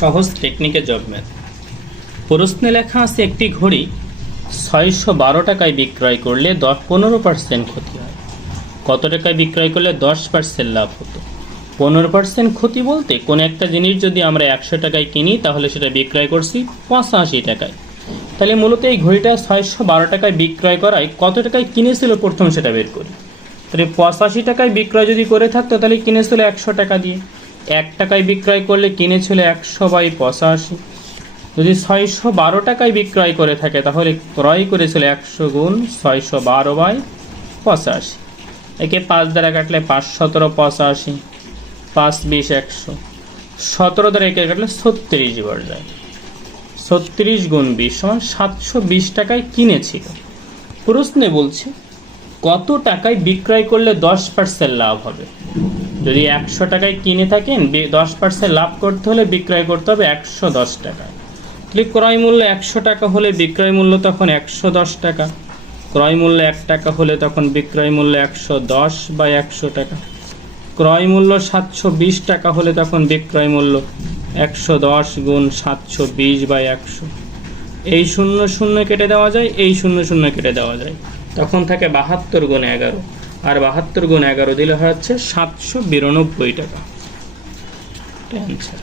সহজ টেকনিকে job math. প্রশ্নে লেখা আছে একটি ঘড়ি 612 টাকায় বিক্রয় করলে 15% ক্ষতি হয়। কত টাকায় বিক্রয় করলে 10% লাভ হতো? 15% ক্ষতি বলতে কোনো একটা জিনিস যদি আমরা 100 টাকায় কিনি তাহলে সেটা বিক্রয় করছি 85 টাকায়। তাহলে মূলত এই ঘড়িটা 612 টাকায় বিক্রয় করায় কত টাকায় কিনেছিল প্রথম সেটা বের করি। তাহলে 85 টাকায় বিক্রয় যদি করে থাকতো তাহলে কিনেছিল 100 টাকা দিয়ে। 1 টাকায় বিক্রয় করলে কিনেছিল 100/85। যদি 612 টাকায় বিক্রয় করে থাকে তাহলে ক্রয় করেছিল 100 গুণ 612/85। একে 5 দ্বারা কাটলে 5 17 85, 5 20 100, 17 দ্বারা একে কাটলে 36 বার যায়। 36 গুণ 20 সমান 720 টাকায় কিনেছিল। প্রশ্নে বলছে কত টাকায় বিক্রয় করলে 10% লাভ হবে। যদি 100 টাকায় কিনে থাকেন 10% লাভ করতে হলে বিক্রয় করতে হবে 110 টাকায়। তাহলে ক্রয় মূল্য 100 টাকা হলে বিক্রয় মূল্য তখন 110 টাকা। ক্রয় মূল্য 1 টাকা হলে তখন বিক্রয় মূল্য 110/100 টাকা। ক্রয় মূল্য 720 টাকা হলে তখন বিক্রয় মূল্য 110 গুণ 720/100। এই 0 0 কেটে দেওয়া যায়, এই 0 0 কেটে দেওয়া যায়, তখন থাকে 72 গুণ 11, আর 72 গুণ 11 দিলে হচ্ছে 792 টাকা। অ্যান্সার।